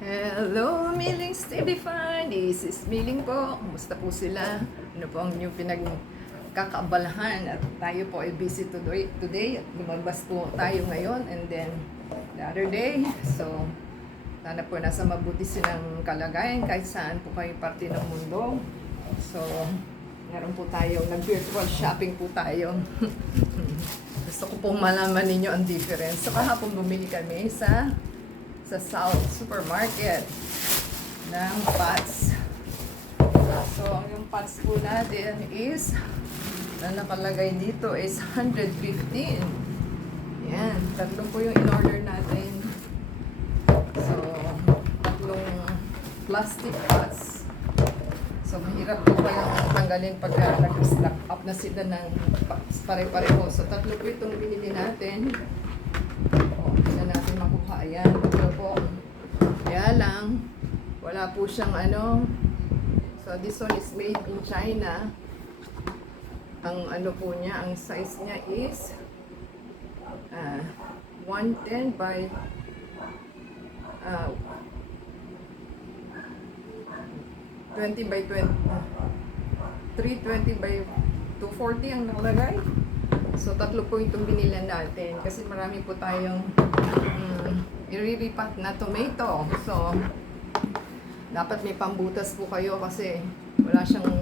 Hello, Millings TV fan! This is Milling po. Kumusta po sila? Ano po ang inyong pinagkakaabalahan? At tayo po ay busy today. At lumabas po tayo ngayon and then the other day. So, sana po nasa mabuti silang kalagayan kahit saan po kayo parte ng mundo. So, meron po tayo, nag-virtual shopping po tayo. Gusto ko pong malaman ninyo ang difference. So, kahapon bumili kami sa South Supermarket ng pots. So, yung pots po natin is, na nakalagay dito is 115. Yan, tatlo po yung in-order natin. So, tatlong plastic pots. So, mahirap po kayong tanggalin pagka nag-stack up na sila ng pare-pareho. So, tatlo po itong binili natin. Hindi na natin makuha. Ayan, tatlo po. Kaya lang, wala po siyang ano. So, this one is made in China. Ang ano po niya, ang size niya is 110 by 20 by 20. 320 by 240 ang nakalagay. So, tatlo po itong binilan natin kasi marami po tayong iriripat na tomato. So, dapat may pambutas po kayo kasi wala siyang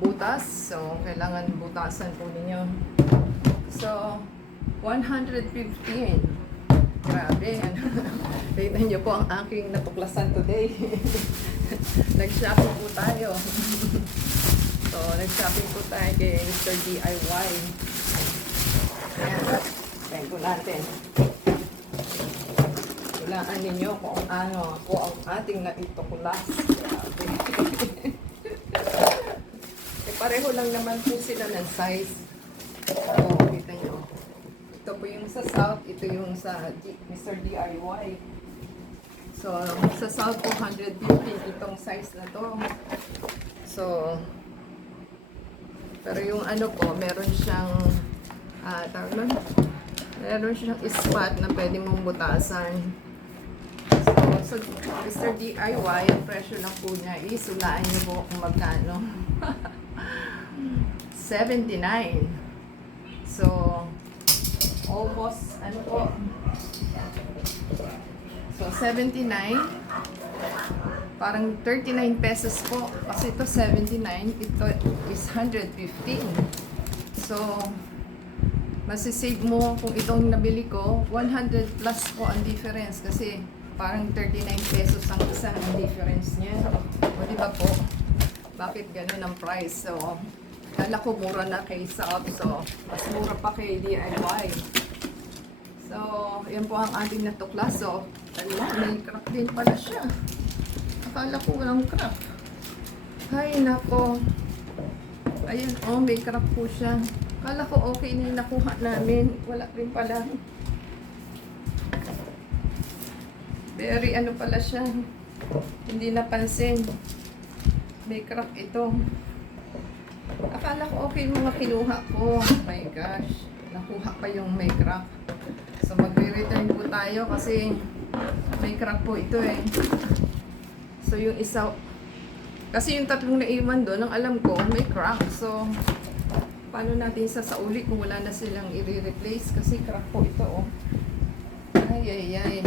butas. So, kailangan butasan po ninyo. So, 115. Grabe. Tignan niyo po ang aking natuklasan today. Nag-shopping po tayo. So, nag-shopping po tayo kay Mr. DIY. Ayan, thank you natin. Tulaan ninyo kung ano po ang ating naituklas. Grabe. Pareho lang naman po sila ng size. So, kita nyo. Ito po yung sa South, ito yung sa Mr. DIY. So, sa South po, 150 itong size na to. So, pero yung ano po, meron siyang meron siyang spot na pwede mong butasan. So Mr. DIY, ang presyo lang po niya is, hulaan niyo po kung magkano. 79. So, almost, ano po, so 79, parang 39 pesos po. Kasi ito 79, ito is 115. So, masisave mo kung itong nabili ko, 100 plus po ang difference kasi parang 39 pesos ang isang difference niya. O di ba po? Bakit ganun ang price? So, kala ko mura na kay South. So, mas mura pa kay DIY. So, yan po ang ating natuklas. So, may crack din pala siya. Akala ko walang crack. Ay, nako. Ayun, oh, may crack po siya. Akala ko okay na yung nakuha namin. Wala rin pala. Very ano pala siya. Hindi napansin. May crack ito. Akala ko okay mga kinuha ko. Oh my gosh. Nakuha pa yung may crack. So magre-return po tayo kasi may crack po ito eh. So yung isa, kasi yung tatlong naiwan doon, ang alam ko, may crack. So, paano natin sasauli kung wala na silang i-replace? Kasi crack po ito, oh. Ay.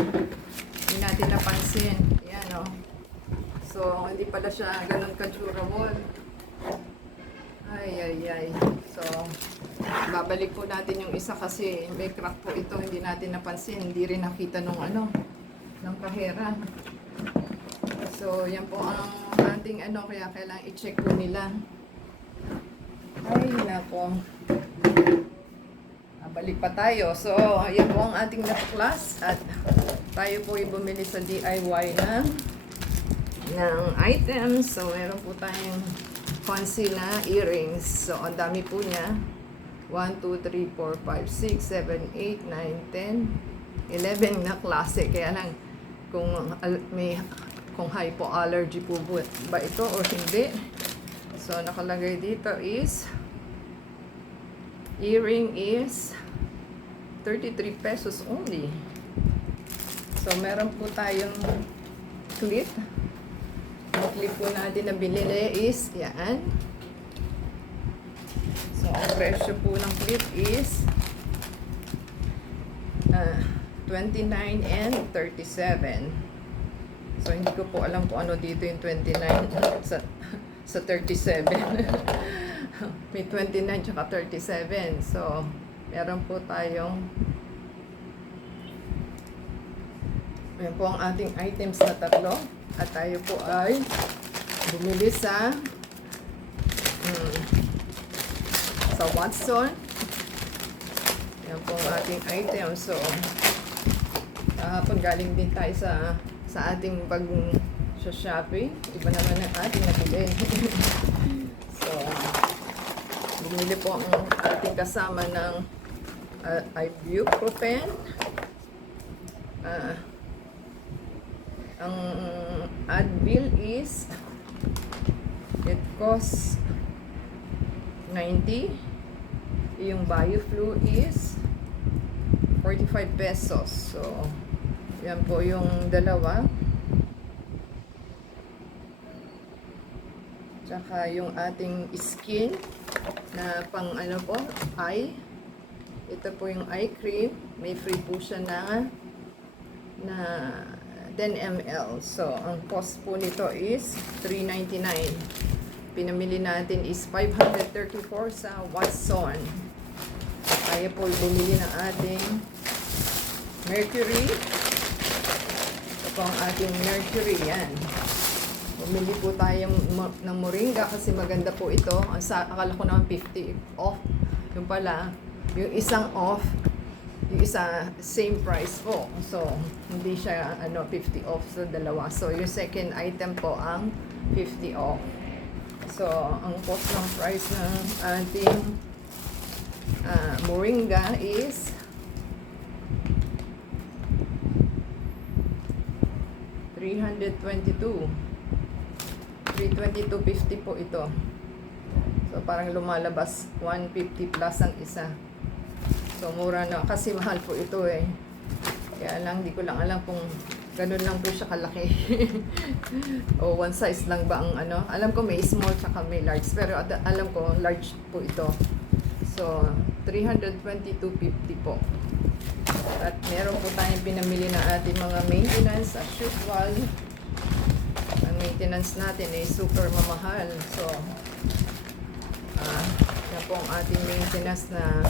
Hindi natin napansin. Yan, oh. So, hindi pala siya ganun ka-durable. Ay. So, babalik po natin yung isa kasi may crack po ito. Hindi natin napansin. Hindi rin nakita nung ano, ng kahera. So, yan po ang ating ano, kaya kailangan i-check po nila. Ay, nako. Balik pa tayo. So, yan po ang ating natuklas. At tayo po yung bumili sa DIY ng items. So, meron po tayong fancy na earrings. So, ang dami po niya. 1, 2, 3, 4, 5, 6, 7, 8, 9, 10, 11 na klase. Kaya lang, kung hypoallergy po ba ito o hindi. So, nakalagay dito is earring is 33 pesos only. So, meron po tayong clip. Ang clip po natin na binili is, yan. So, ang presyo po ng clip is 29 and 37. So, hindi ko po alam kung ano dito yung 29 sa 37. May 29 tsaka 37. So, meron po tayong yan po ang ating items na tatlo. At tayo po ay bumili sa Watson. Yan po ang ating item. So, kahapon galing din tayo sa ating bagong sa Shopee. Iba naman ang ating nabili. So, bumili po ang ating kasama ng ibuprofen. Ang Advil is it costs 90. Yung BioFlu is 45 pesos. So, yan po yung dalawa. Tsaka yung ating skin na pang ano po, eye. Ito po yung eye cream. May free po siya na 10 ml. So, ang cost po nito is $3.99. Pinamili natin is 534 sa Watson. Kaya po bumili ng ating Mercury. Ito po ang ating Mercury. Yan. Bumili po tayo ng Moringa kasi maganda po ito. Akala ko naman 50 off. Yung pala, yung isang off, yung isa same price po. So, hindi siya 50 off sa dalawa. So, yung second item po ang 50 off. So, ang cost ng price ng ating Moringa is $322.50 po ito. So, parang lumalabas 150 plus ang isa. So, mura na. Kasi mahal po ito eh. Kaya lang, di ko lang alam kung ganun lang po siya kalaki. O one size lang ba ang ano. Alam ko may small tsaka may large. Pero alam ko large po ito. So, $322.50 po. At meron po tayong pinamili na ating mga maintenance as usual. Ang maintenance natin ay super mamahal. So, yan po ang ating maintenance na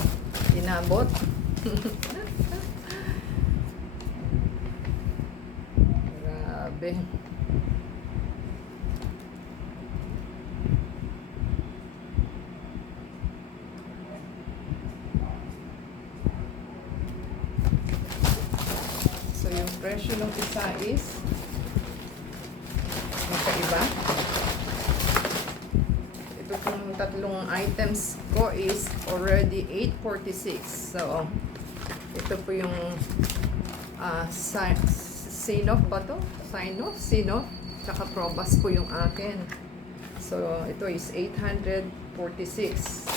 inabot. Grabe. So, yung presyo ng isa is magkaiba. Ito pong tatlong items ko is already $8.46. So, ito po yung Sinoff ba to? Sinoff. Tsaka Probas po yung akin. So, ito is $846.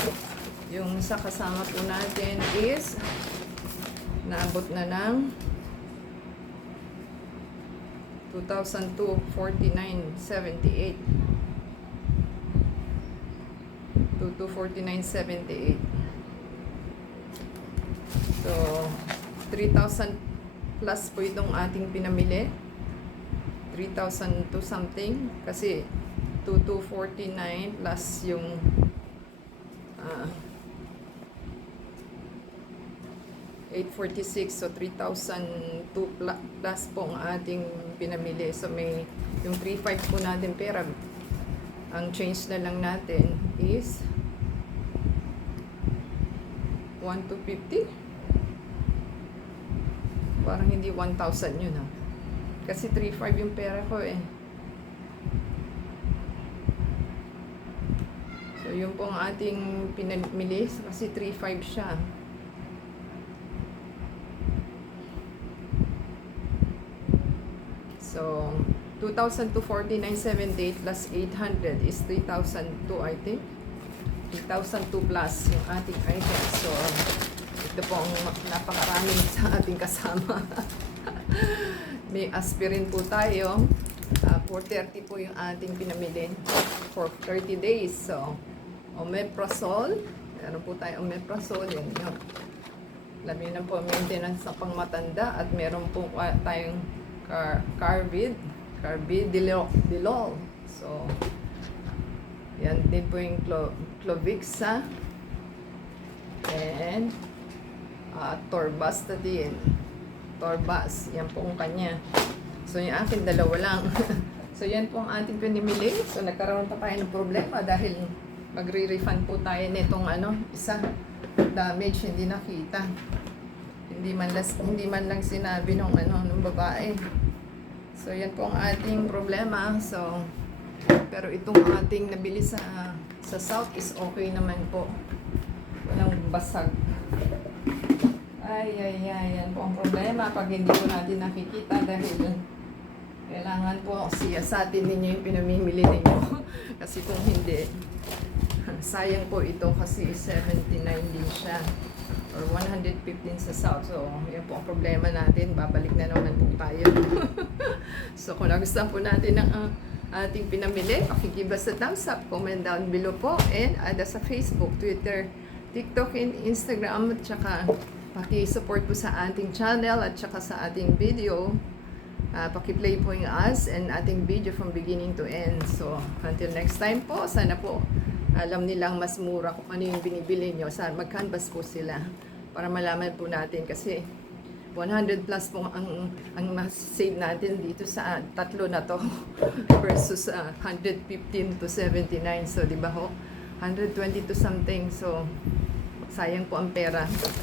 Yung sa kasama po natin is naabot na ng $2,249.78. $2,249.78. So, 3,000 plus po itong ating pinamili. 3,000 to something. Kasi, 2,249 plus yung $846. So, 3,002 plus po ang ating pinamili. So, may yung 3,500 po natin pera. Ang change na lang natin is 1,250. Parang hindi 1,000 yun ha. Kasi 3,500 yung pera ko eh. So, yun po ang ating pinamili. Kasi 3,500 siya. So, 2,249.78 plus 800 is 3,002 I think. 3,002 plus yung ating item. So, ito po ang napakaraming sa ating kasama. May aspirin po tayo. 430 po yung ating pinamili for 30 days. So, omeprazole. Meron po tayo omeprazole. Yan yun. Alam niyo na po, maintenance sa pangmatanda. At meron po tayong carvedilol. So, yan din po yung Clovixa. And Torvastatin. Torbas. Yan po ang kanya. So, yung akin dalawa lang. So, yan po ang ating pinimili. So, nagkaroon pa tayo ng problema dahil magre-refund po tayo nitong isa damage, hindi nakita. Hindi man lang sinabi nung babae. So, yan po ang ating problema. So, pero itong ating nabili sa South is okay naman po. Walang basag. Ay, yan po ang problema pag hindi po natin nakikita dahil kailangan po siyasatin ninyo yung pinamimili ninyo. Kasi kung hindi, sayang po ito kasi 79 din siya or 115 sa South. So, yan po ang problema natin. Babalik na naman po tayo. So, kung nagustuhan po natin ang ating pinamili, pakigive us a thumbs up, comment down below po, and add us sa Facebook, Twitter, TikTok, and Instagram, at saka paki-support po sa ating channel at saka sa ating video. Paki-play po yung us and ating video from beginning to end. So, until next time po, sana po alam nilang mas mura kung ano yung binibili nyo. Mag-canvas po sila para malaman po natin kasi 100 plus po ang mas-save natin dito sa tatlo na to versus 115 to 79. So, di ba ho? 120 to something. So, sayang po ang pera. So,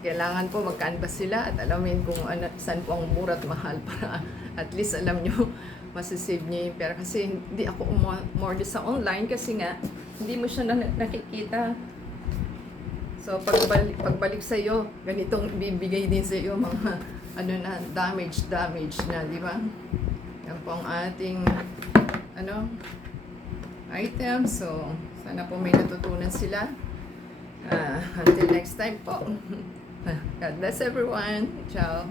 kailangan po mag-canvas sila at alamin kung saan po ang mura at mahal para at least alam nyo, masasave nyo yung pera. Kasi hindi ako more sa online kasi nga, hindi mo siya nakikita. So, pagbalik sa iyo, ganitong bibigay din sa iyo mga damage na, di ba? Yan po ang ating item. So, sana po may natutunan sila. Until next time po. God bless everyone. Ciao.